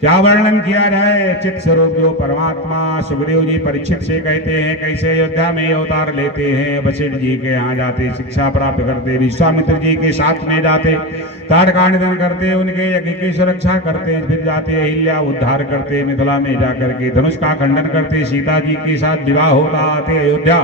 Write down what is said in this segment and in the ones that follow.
क्या वर्णन किया जाए। चित्त स्वरूप जो परमात्मा सुखदेव जी परीक्षित से कहते हैं कैसे अयोध्या में अवतार लेते हैं, वशिष्ठ जी के यहाँ जाते, शिक्षा प्राप्त करते, विश्वामित्र जी के साथ में जाते, तारका निधन करते, उनके यज्ञ की सुरक्षा करते, फिर जाते अहिल्या उद्धार करते, मिथिला में जाकर के धनुष का खंडन करते, सीता जी के साथ विवाह होता, आते अयोध्या,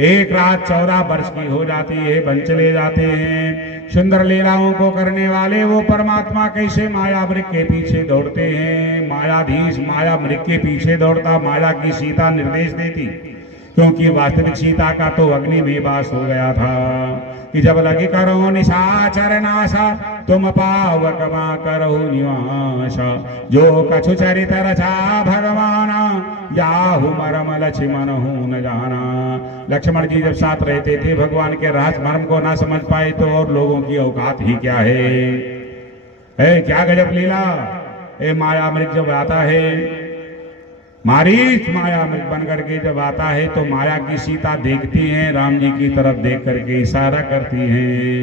एक रात 14 वर्ष की हो जाती है, बन चले जाते हैं। सुंदर लीलाओं को करने वाले वो परमात्मा कैसे माया मृग के पीछे दौड़ते हैं। मायाधीश माया मृग के पीछे दौड़ता, माया की सीता निर्देश देती, क्योंकि वास्तविक सीता का तो अग्नि में वास हो गया था कि जब लगी करो निशाचर नाशा, तुम पावक मा करो निवासा, जो कछु चरित रचा भगवाना, याहु मरम लक्ष्मण हूं न जाना। लक्ष्मण जी जब साथ रहते थे, भगवान के रहस्य मर्म को ना समझ पाए तो और लोगों की औकात ही क्या है क्या गजब लीला। माया मृग जब आता है, मारीच माया मृग बन करके जब आता है तो माया की सीता देखती हैं, राम जी की तरफ देख करके इशारा करती हैं।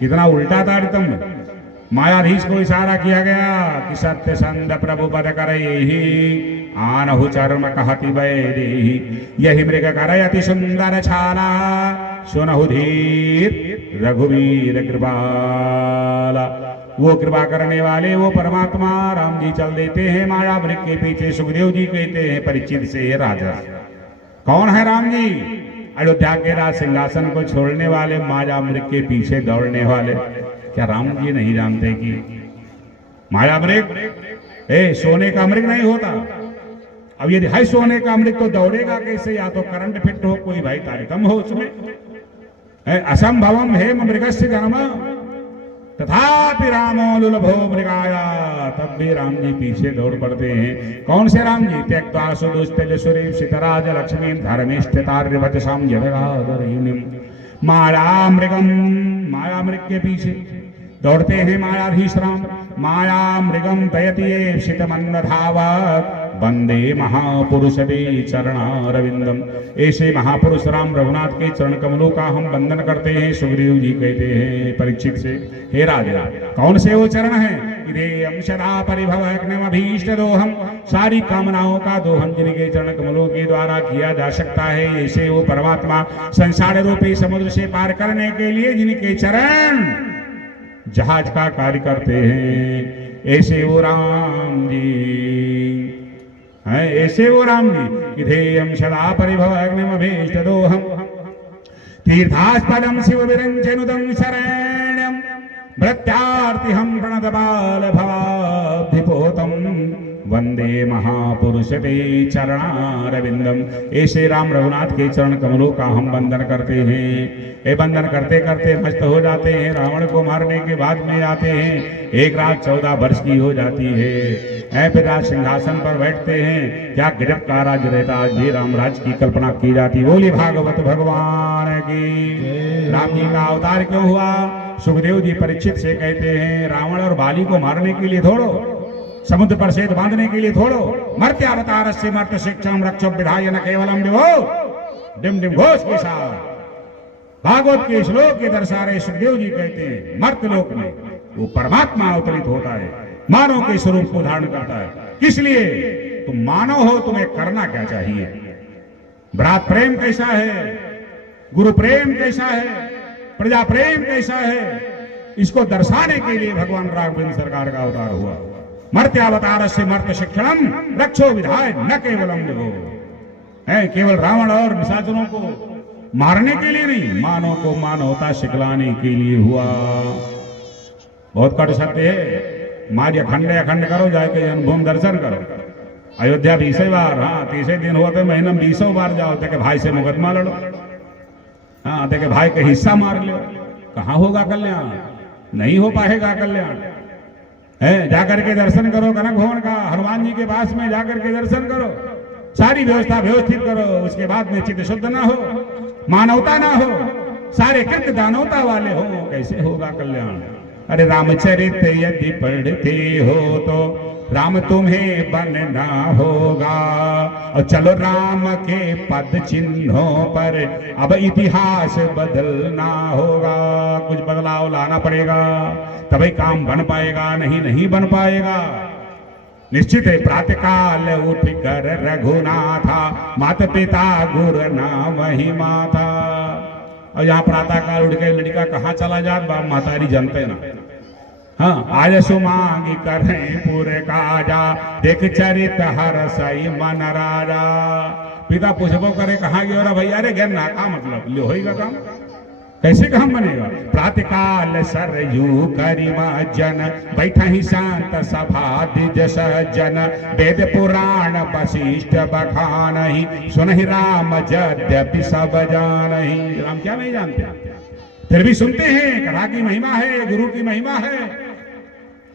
कितना उल्टा था रितम। मायाधीश को इशारा किया गया कि सत्य संद प्रभु पद करे ही, आनहु चर्म कहति वैदेही, यही मृग करे अति सुंदर छाला, सुनहु धीर रघुवीर कृपाला। वो कृपा करने वाले वो परमात्मा राम जी चल देते हैं माया मृग के पीछे। सुखदेव जी कहते हैं परीक्षित से, राजा कौन है राम जी? अयोध्या के राज सिंहासन को छोड़ने वाले, माया मृग के पीछे दौड़ने वाले। क्या राम जी नहीं जानते कि माया मृग सोने का मृग नहीं होता? अब यदि है सोने का मृग तो दौड़ेगा कैसे? या तो करंट फिट हो, कोई भाई कार्यक्रम हो उसमें। असंभवम है मृगस्य जन्म, तथापि रामो लुलभो मृगाया। तब भी राम जी पीछे दौड़ पड़ते हैं। कौन से राम जी? त्यक्त्वा सुदुष्टज सुरेव सीतराज लक्ष्मी धर्मिष्ठतार्यवचसाम यदगादरयुनिम। माया मृगम, माया मृग के पीछे दौड़ते हैं मायाधीश राम। माया मृगम दयति शितमन्नधावत्, वंदे महापुरुष दे चरणारविंदम। ऐसे महापुरुष राम रघुनाथ के चरण कमलों का हम वंदन करते हैं। सुग्रीव जी कहते हैं परीक्षित से, हे राजा कौन से वो चरण है? इदेयं सदा परिभवग्नमभीष्ट दोहम, सारी कामनाओं का दोहन जिनके चरण कमलों के द्वारा किया जा सकता है। ऐसे वो परमात्मा संसार रूपी समुद्र से पार करने के लिए जिनके चरण जहाज का कार्य करते हैं, ऐसे वो राम जी हैं। ऐसे वो राम जी इधेयं सदा परिभवग्नमभीष्ट दोहम, तीर्थास्पदम शिव विरंचनुदं शरण्यम, भृत्यार्तिहं प्रणतबाल भवाब्धिपोतम, वंदे महापुरुष ते चरणारविंदम। ऐसे राम रघुनाथ के चरण कमलों का हम वंदन करते हैं। ये वंदन करते करते मस्त हो जाते हैं। रावण को मारने के बाद में आते हैं। एक रात 14 वर्ष की हो जाती है। पिता सिंहासन पर बैठते हैं। क्या गजब का राज्य रहता। आज भी रामराज की कल्पना की जाती। बोली भागवत भगवान की। राम जी का अवतार क्यों हुआ? सुखदेव जी परीक्षित से कहते हैं, रावण और बाली को मारने के लिए थोड़ो, समुद्र पर सेतु बांधने के लिए थोड़ो, मर्त्यावतार से मर्त शिक्षम रक्षो विधाय न केवलम दिवो डिम डिम घोष के साथ। भागवत के श्लोक के दर्शा रहे सुखदेव जी कहते हैं, मर्त लोक में वो परमात्मा अवतरित होता है, मानव के स्वरूप को धारण करता है। किस लिए? तुम मानव हो, तुम्हें करना क्या चाहिए? भ्रात प्रेम कैसा है, गुरु प्रेम कैसा है, प्रजा प्रेम कैसा है, इसको दर्शाने के लिए भगवान राघवेंद्र सरकार का अवतार हुआ। मर्त्यावतार से मर्त शिक्षणम रक्षो विधाय न केवलम दिवो। केवल रावण और निशाचरों को मारने के लिए नहीं, मानव को मानवता सिखलाने के लिए हुआ। बहुत कट सत्य है। माज अखंड अखंड करो, जाके जन्मभूमि दर्शन करो। अयोध्या 20 बार, हाँ 30 दिन हुआ तो महीना 20 बार जाओ, तक भाई से मुकदमा लड़ो, हाँ तक भाई का हिस्सा मार लो। कहाँ होगा कल्याण? नहीं हो पाएगा कल्याण। है जाकर के दर्शन करो कनक भवन का, हनुमान जी के पास में जाकर के दर्शन करो, सारी व्यवस्था व्यवस्थित करो। उसके बाद में चित्त शुद्ध ना हो, मानवता ना हो, सारे कृत्य दानवता वाले हो, कैसे होगा कल्याण? अरे रामचरित यदि पढ़ते हो तो राम तुम्हें बनना होगा। और चलो राम के पद चिन्हों पर अब इतिहास बदलना होगा। कुछ बदलाव लाना पड़ेगा तभी काम बन पाएगा, नहीं नहीं बन पाएगा। निश्चित है प्रातःकाल उठ कर रघुनाथा माता पिता गुरु नाम ही माता। और यहाँ प्रातःकाल उठ के लड़का कहाँ चला जात बाप महतारी जानते ना। हाँ, आज सुमांगी करें पूरे काजा देख चरित हर सही मन राजा। पिता पूछबो करे कहाँ गयो रे भैया रे घर ना का मतलब ले होएगा काम कैसे काम बनेगा। प्रातःकाल सरयू करिमा जन बैठा ही शांत सभा द्विज सज्जन वेद पुराण वशिष्ठ बखान ही सुनहि राम यद्यपि सब जानहि। राम क्या नहीं जानते फिर भी सुनते हैं। कथा की महिमा है, गुरु की महिमा है,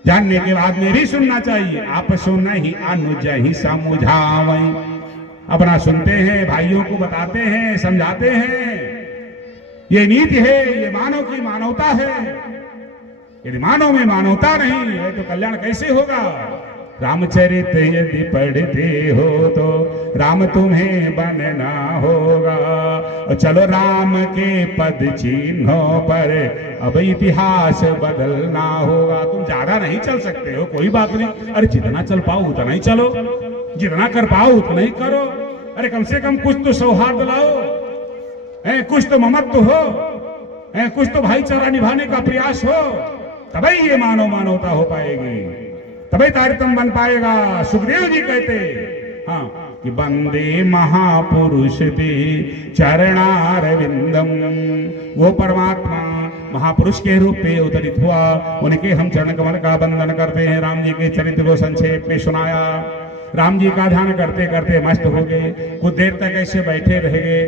जानने के बाद में भी सुनना चाहिए। आप सुन ही अनुज ही समझावई। अपना सुनते हैं, भाइयों को बताते हैं, समझाते हैं। ये नीति है, ये मानव की मानवता है। यदि मानव में मानवता नहीं है तो कल्याण कैसे होगा। रामचरित यदि पढ़ते हो तो राम तुम्हें बनना होगा। चलो राम के पद चिन्हों पर अब इतिहास बदलना होगा। तुम ज्यादा नहीं चल सकते हो, कोई बात नहीं। अरे जितना चल पाओ उतना ही चलो, जितना कर पाओ उतना ही करो। अरे कम से कम कुछ तो सौहार्द लाओ, कुछ तो ममत्व हो, कुछ तो भाईचारा निभाने का प्रयास हो, तभी ये मानव मानवता हो पाएगी, तभी तारतम्य बन पाएगा। सुखदेव जी कहते हाँ कि वंदे महापुरुष ते चरणारविंदम। वो परमात्मा महापुरुष के रूप में अवतरित हुआ, उनके हम चरण कमल का वंदन करते हैं। राम जी के चरित्र को संक्षेप में सुनाया। राम जी का ध्यान करते करते मस्त हो गए, कुछ देर तक ऐसे बैठे रह गए।